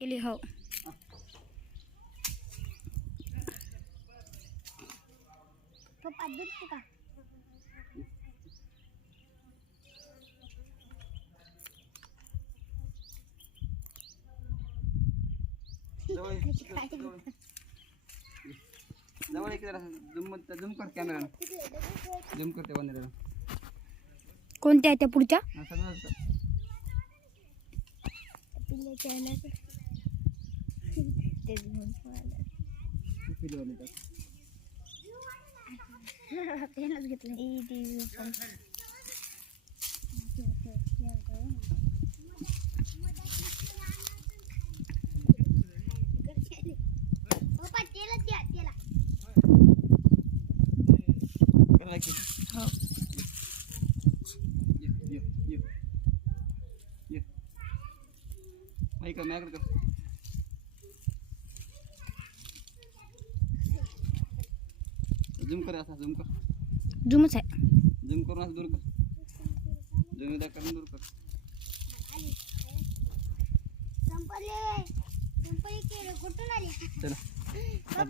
केली हो. पप्पा दूध का जवळ एक जरा झूम कर कॅमेरा झूम करते वंदना कोणत्या त्या पुढच्या सगळं पिल्ल्याच्या तेच म्हणून पेनच घेतलं पप्पा तेला द्या तेला करायची हो. ये माईक कर माझ्याकडे कर झूम कर असा झूम कर झूमच आहे. झूम करून असं दूर कर झूम एकदा करून दूर कर संपले केलं कुठून आले चला